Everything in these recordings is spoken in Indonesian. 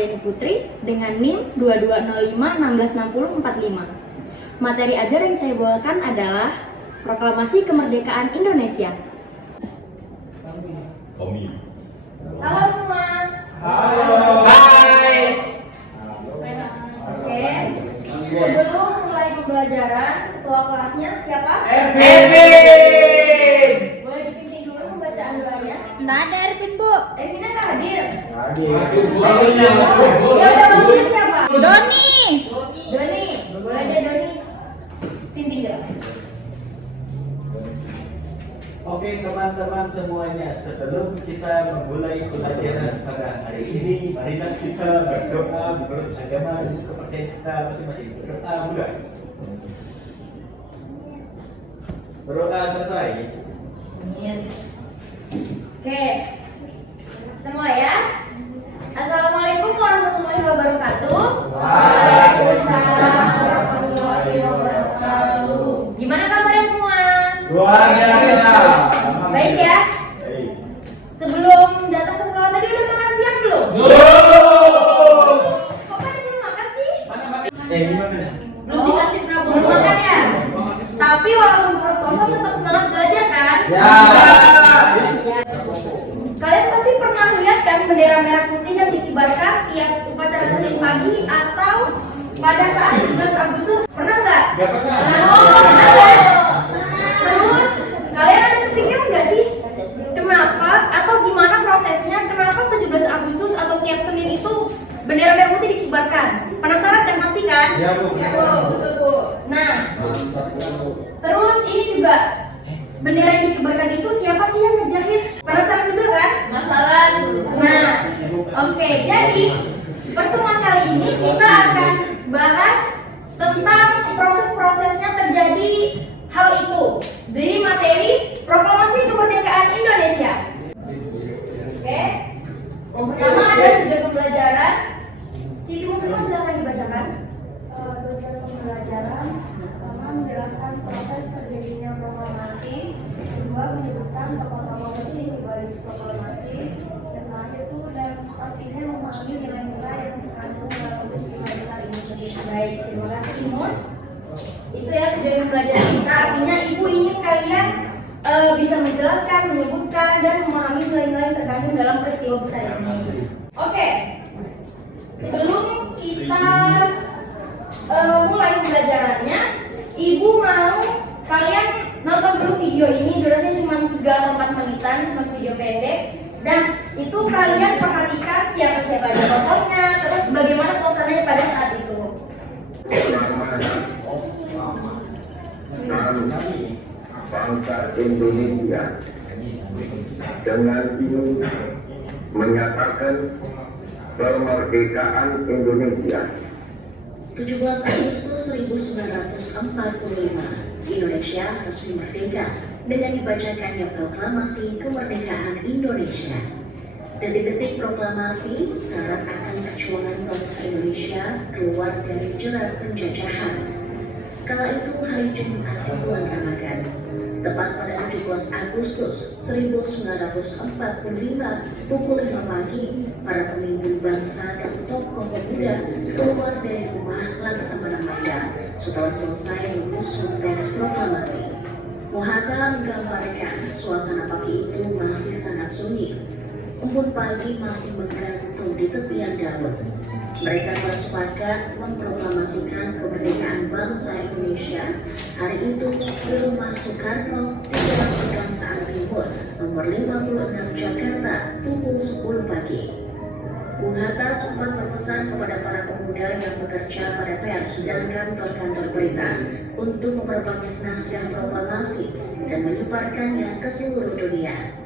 Apriani Putri dengan NIM 2205166045. Materi ajar yang saya bawakan adalah Proklamasi Kemerdekaan Indonesia. Halo semua. Halo. Hai. Oke. Sebelum mulai pembelajaran, ketua kelasnya siapa? Ervin. Boleh dipimpin dulu pembacaan doanya? Nggak ada Ervin, Bu. Ervin nggak hadir. Hadir. Ya udah, namanya siapa? Doni. Doni. Boleh deh Doni. Pimpin dulu. Oke teman-teman semuanya, sebelum kita memulai pelajaran pada hari ini, marilah kita berdoa menurut agama dan kepercayaan kita masing-masing. Berdoa mulai. Berdoa selesai. Amin. Oke. Kita mulai ya. Assalamualaikum warahmatullahi wabarakatuh. Waalaikumsalam warahmatullahi wabarakatuh. Gimana kabarnya semua? Luar biasa. Baik ya. Baik. Sebelum datang ke sekolah tadi udah makan siang belum? Kok pada belum makan sih? Gimana? Belum dikasih Prabu. Belum makan ya? Tapi walaupun perut kosong tetap semangat belajar kan? Ya. Kalian pasti pernah lihat kan bendera merah putih yang dikibarkan tiap upacara Senin pagi atau pada saat 17 Agustus? Pernah nggak? Gak pernah. Oh, pernah nggak? Terus kalian ada kepikiran nggak sih kenapa atau gimana prosesnya kenapa 17 Agustus atau tiap Senin itu bendera merah putih dikibarkan? Penasaran kan pasti kan? Ya, Bu. Betul, Bu. Nah, terus ini juga bendera yang dikibarkan itu siapa sih yang ngejahit? Penasaran juga kan? Masalah. Nah, oke, jadi pertemuan kali ini kita akan bahas tentang proses-prosesnya terjadi hal itu di materi Proklamasi Kemerdekaan Indonesia. Oke. Pertama ada tujuan pembelajaran. Siti Muslimah silakan dibacakan. Tujuan pembelajaran pertama menjelaskan proses terjadinya proklamasi, kedua menyebutkan tokoh-tokoh penting di balik proklamasi, dan terakhir itu dan pastinya memahami nilai-nilai yang terkandung dalam peristiwa besar ini. Baik, terima kasih Imus. Itu ya tujuan pembelajaran kita. Artinya ibu ingin kalian bisa menjelaskan, menyebutkan dan memahami nilai-nilai yang terkandung dalam peristiwa besar ini. Oke. Sebelum kita mulai pembelajarannya, ibu mau kalian nonton dulu video ini, durasinya cuma 3 atau 4 menitan, cuma video pendek. Dan itu kalian perhatikan siapa-siapa aja tokohnya, terus bagaimana suasananya pada saat itu. Bangsa Indonesia dengan ini menyatakan kemerdekaan Indonesia. 17 Agustus 1945, Indonesia resmi merdeka dengan dibacakannya Proklamasi Kemerdekaan Indonesia. Detik-detik proklamasi syarat akan perjuangan bangsa Indonesia keluar dari jerat penjajahan. Kala itu hari Jumat di bulan Ramadan, tepat pada 17 Agustus 1945 pukul 5 pagi, para pemimpin bangsa dan tokoh pemuda keluar dari rumah Laksamana Marga setelah selesai menyusun teks proklamasi. Muhatta menggambarkan suasana pagi itu masih sangat sunyi. Embun pagi masih menggantung di tepian daun. Mereka bersepakat memproklamasikan kemerdekaan bangsa Indonesia hari itu di rumah Soekarno di Jalan Pegangsaan Timur, nomor 56 Jakarta, pukul 10 pagi. Bung Hatta sempat berpesan kepada para pemuda yang bekerja pada pers dan kantor-kantor berita untuk memperbanyak naskah proklamasi dan menyebarkannya ke seluruh dunia.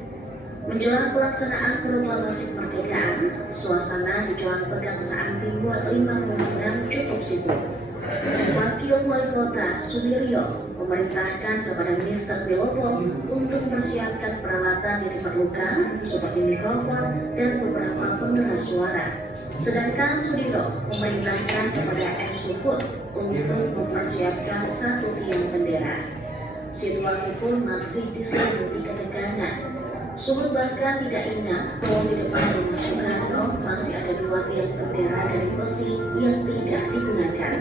Menjelang pelaksanaan proklamasi kemerdekaan, suasana di Jalan Pegangsaan Timur 56 cukup sibuk. Wakil Wali Kota Sudiryo memerintahkan kepada Mr. Wilopo untuk mempersiapkan peralatan yang diperlukan seperti mikrofon dan beberapa pengeras suara. Sedangkan Sudiryo memerintahkan kepada S. Luput untuk mempersiapkan satu tiang bendera. Situasi pun masih diselimuti ketegangan. Sumut bahkan tidak ingat bahwa di depan rumah Soekarno masih ada 2 tiang bendera dari besi yang tidak digunakan.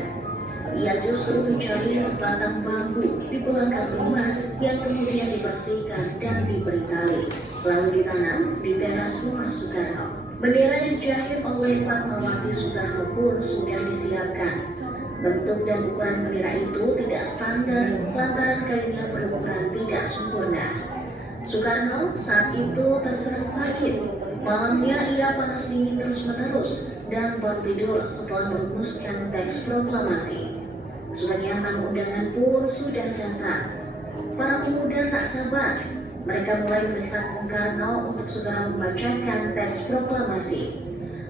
Ia justru mencari sebatang bambu di belakang rumah yang kemudian dibersihkan dan diberi tali, lalu ditanam di teras rumah Soekarno. Bendera yang dijahit oleh Fatmawati Soekarno pun sudah disiapkan. Bentuk dan ukuran bendera itu tidak standar lantaran kainnya berukuran tidak sempurna. Soekarno saat itu terserang sakit. Malamnya ia panas dingin terus-menerus dan baru tidur setelah merumuskan teks proklamasi. Sebagian tamu undangan pun sudah datang. Para pemuda tak sabar. Mereka mulai mendesak Bung Karno untuk segera membacakan teks proklamasi.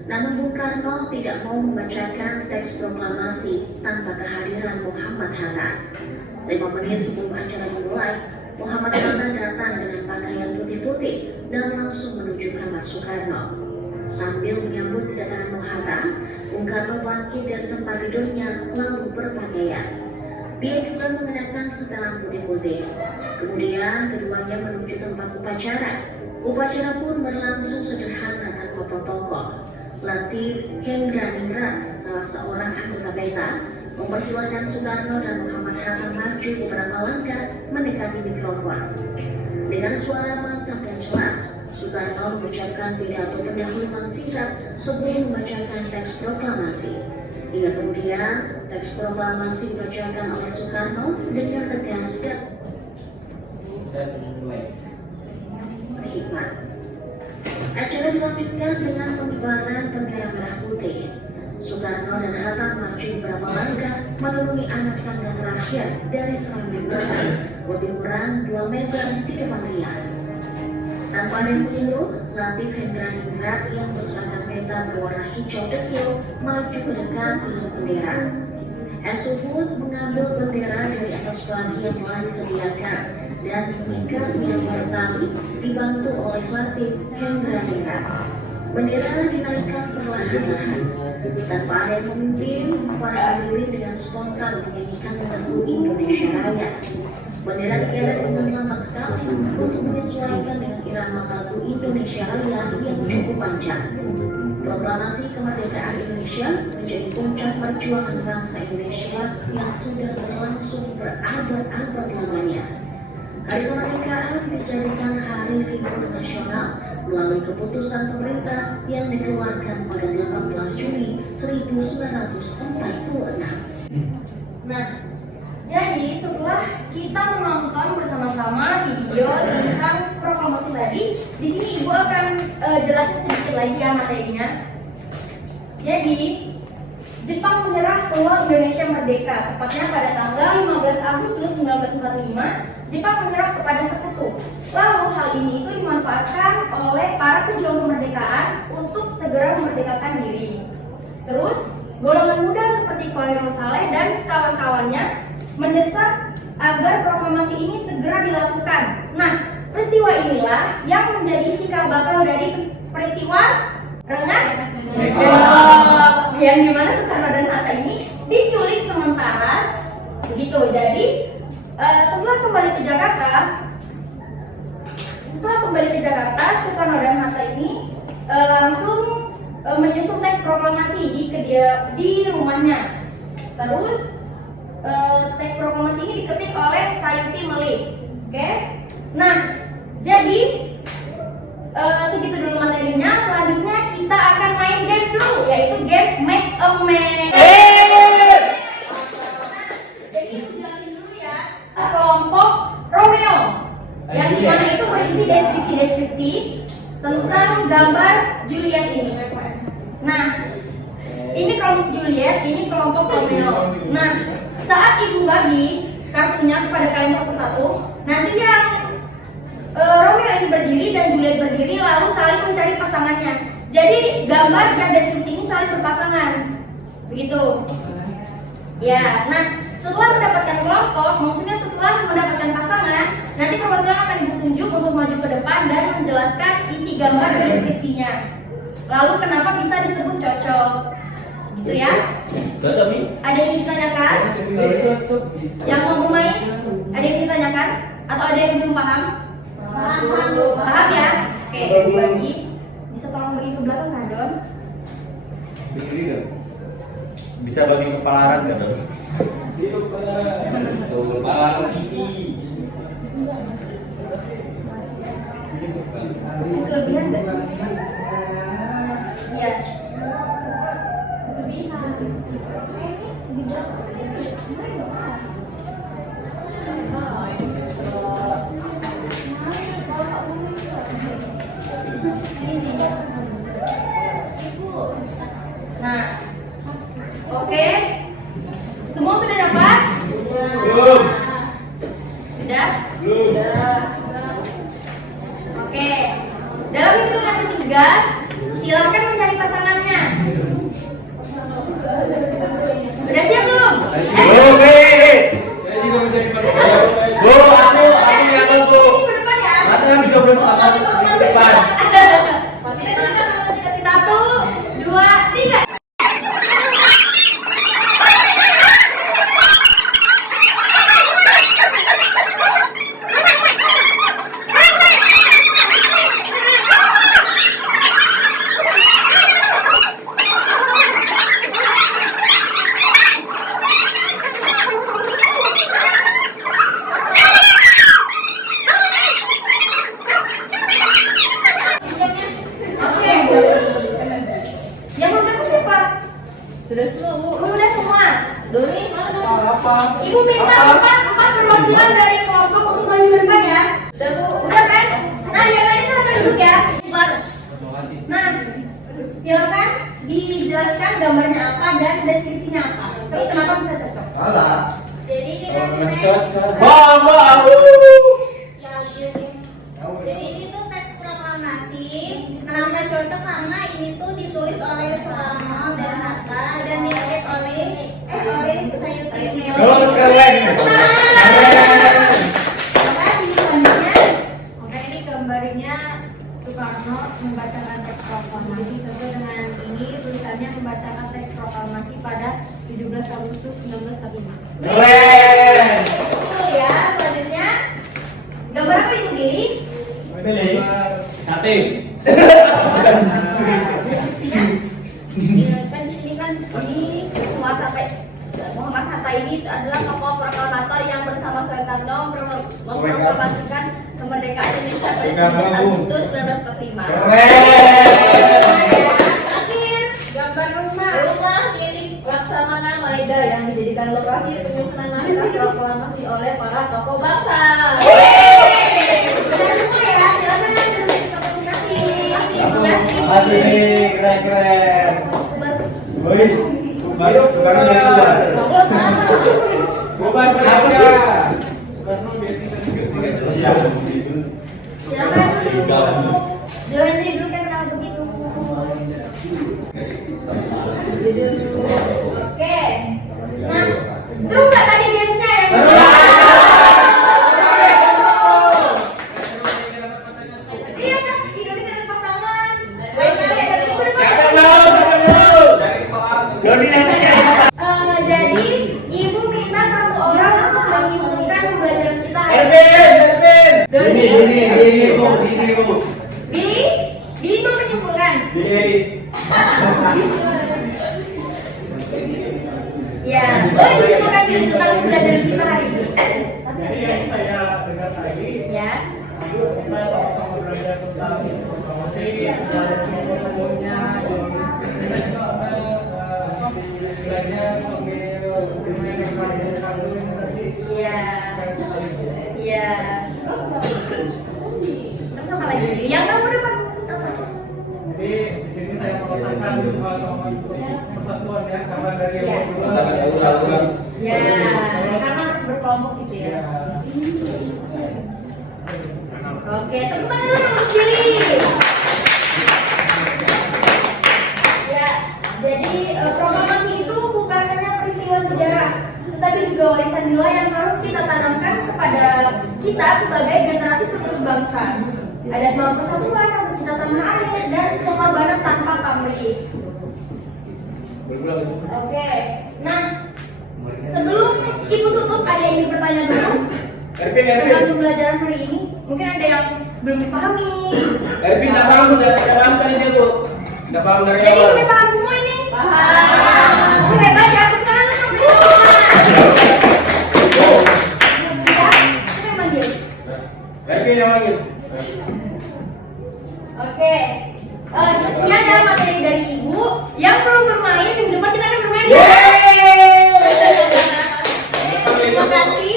Namun Bung Karno tidak mau membacakan teks proklamasi tanpa kehadiran Muhammad Hatta. 5 menit sebelum acara dimulai, Muhammad Hatta datang dengan pakaian putih-putih dan langsung menuju kamar Soekarno. Sambil menyambut kedatangan Hatta, Bung Karno bangkit dari tempat tidurnya lalu berpakaian. Dia juga mengenakan setelan putih-putih. Kemudian keduanya menuju tempat upacara. Upacara pun berlangsung sederhana tanpa protokol. Latif Hendraningrat, salah seorang anggota BETA, mempersilahkan Soekarno dan Muhammad Hatta maju beberapa langkah mendekati mikrofon. Dengan suara mantap dan jelas, Soekarno mengucapkan pidato pendahuluan singkat sebelum membacakan teks proklamasi. Hingga kemudian teks proklamasi dibacakan oleh Soekarno dengan tegas dan berhikmat. Acara dilanjutkan dengan pengibaran bendera merah putih. Soekarno dan Hatta maju beberapa langkah menuruni anak tangga terakhir dari serambi belakang, lebih kurang 2 meter di depan dia. Tanpa ada yang menyuruh, Latif Hendraningrat yang berseragam BETA berwarna hijau dekil maju ke dekat dengan bendera. Esuhud mengambil bendera dari atas bagi yang telah disediakan dan mengikatnya pada tali dibantu oleh Latif Hendraningrat. Bendera dinaikkan perlahan-lahan. Tanpa ada yang memimpin, para hadirin dengan spontan menyanyikan lagu Indonesia Raya. Bendera dikerek dengan lambat sekali untuk menyesuaikan dengan irama lagu Indonesia Raya yang cukup panjang. Proklamasi kemerdekaan Indonesia menjadi puncak perjuangan bangsa Indonesia yang sudah berlangsung berabad-abad lamanya. Hari kemerdekaan dijadikan hari libur nasional melalui keputusan pemerintah yang dikeluarkan pada 18 Juni 1946. Nah, jadi setelah kita menonton bersama-sama video tentang proklamasi tadi, di sini Ibu akan jelasin sedikit lagi ya materinya. Jadi, Jepang menyerah peluang Indonesia merdeka, tepatnya pada tanggal 15 Agustus 1945. Jepang menyerah kepada sekutu. Lalu hal ini itu dimanfaatkan oleh para pejuang kemerdekaan untuk segera memerdekakan diri. Terus, golongan muda seperti Khairul Saleh dan kawan-kawannya mendesak agar proklamasi ini segera dilakukan. Nah, peristiwa inilah yang menjadi cikal bakal dari peristiwa Rengas yang dimana Soekarno dan Hatta ini diculik sementara begitu. Jadi setelah kembali ke Jakarta, Soekarno dan Hatta ini langsung menyusun teks proklamasi di rumahnya. Terus teks proklamasi ini diketik oleh Sayuti Melik. Oke? Nah, jadi segitu dulu materinya. Selanjutnya kita akan main game seru, yaitu games Make a Match. Jadi jelasin dulu ya, kelompok Romeo yang dimana itu berisi deskripsi tentang gambar Juliet ini. Nah, ini kelompok Juliet, ini kelompok Romeo. Nah, saat ibu bagi kartunya kepada kalian satu-satu, nanti yang Romeo ini berdiri dan Juliet berdiri lalu saling mencari pasangannya. Jadi gambar dan deskripsi ini saling berpasangan, begitu. Ya, nah setelah mendapatkan kelompok, maksudnya setelah mendapatkan pasangan, nanti perwakilan akan ibu tunjuk untuk maju ke depan dan menjelaskan isi gambar dan deskripsinya. Lalu kenapa bisa disebut cocok, gitu ya? Ada yang ditanyakan? Yang mau bermain? Ada yang ditanyakan? Atau ada yang belum paham? Paham ya? Oke, bagi. Bisa tolong bagi ke belakang nggak, Don? Begini dong. Bisa bagi kepalaran kan dong? Itu Tuh, ini. Kelebihan nggak sih? Iya. Nah, oke. Semua sudah dapat? Belum. Sudah? Belum. Oke. Dalam hitungan ketiga, silakan mencari pasangannya. Udah siap belum? Oke. Saya juga menjadi pasangan. Bu, aku yang aku. Ini ke depan ya. Masa yang 13 tahun di depan. Satu, dua, tiga. Oke. Yang belum dapat siapa? Sudah semua, Bu. Udah semua. Doni mana? Apa? Ibu minta empat perwakilan dari kelompok untuk maju ke depan ya. Udah Bu, udah kan? Nah yang lain silahkan duduk ya. Nah, silakan dijelaskan gambarnya apa dan deskripsinya apa. Terus kenapa bisa cocok? Alah. Jadi ini kan Bamba. Jadi ini tuh teks proklamasi. Kenapa cocok karena ini tuh ditulis oleh Soekarno dan Hatta dan diedit oleh Sayuti Neo. Oh, keren. Nah, ini selanjutnya. Oke, ini gambarnya Soekarno membacakan teks proklamasi sesuai dengan ini tulisannya membacakan teks proklamasi pada 17 Agustus 1945. Keren. Ya, selanjutnya. Gambar apa itu, Giri? Pilih. Sate. Deskripsinya? Iya, kan di sini kan ini Muhammad Hatta ini adalah tokoh proklamator yang bersama Soekarno memproklamasikan kemerdekaan Indonesia pada 17 Agustus 1945. Akhir. Gambar rumah milik Laksamana Maeda yang dijadikan lokasi penyusunan naskah proklamasi oleh para tokoh bangsa. Sudah semua ya, silakan duduk di presentasi. Asli nih, keren. Woi, baru sekarang dari luar. Bubar berharga. Karena biasanya Iya. Silakan duduk. Jangan duduknya kenapa begitu. Oke. Nah, seru nggak tadi gamesnya ya? Iya kan, Indonesia ada pasangan. Lain kali ada minggu depan. Doni nanti Jadi ibu minta satu orang untuk menyimpulkan pembelajaran kita hari ini. Erwin. Ini, Bu. Billy mau menyimpulkan. Ya, boleh disimpulkan Billy tentang pembelajaran kita hari ini. Jadi yang saya dengar tadi, Ya. kita sama-sama belajar tentang informasi, umumnya, belajar sambil Iya. Iya. Terus apa lagi? Yang kamu dapat apa? Jadi di sini saya merasakan sama persatuan ya, karena dari Iya. Ya, karena harus berkelompok gitu ya. Oke, tepuk tangan dulu untuk Billy. Ya, jadi proklamasi itu bukan hanya peristiwa sejarah, tetapi juga warisan nilai yang harus kita tanamkan kepada kita sebagai generasi penerus bangsa. Ada semangat persatuan, rasa cinta tanah air, dan pengorbanan tanpa pamrih. Oke, nah sebelum ibu tutup ada yang ingin bertanya dulu tentang pembelajaran hari ini. Mungkin ada yang belum dipahami. Tapi nggak paham tadi dia Bu. Nggak paham dari Jadi awal. udah paham semua ini? Paham. Aku hebat ya, aku tangan sampai semua. Ya, kita manggil. Tapi yang manggil. Oke. Sekian adalah materi dari Ibu. Yang belum bermain, minggu depan kita akan bermain. Terima kasih.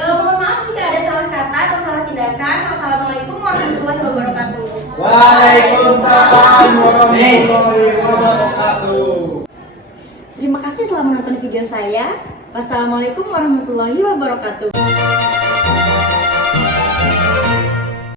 Mohon maaf jika ada salah kata atau salah tindakan. Wassalamualaikum warahmatullahi wabarakatuh. Waalaikumsalam warahmatullahi wabarakatuh. Terima kasih telah menonton video saya. Wassalamualaikum warahmatullahi wabarakatuh.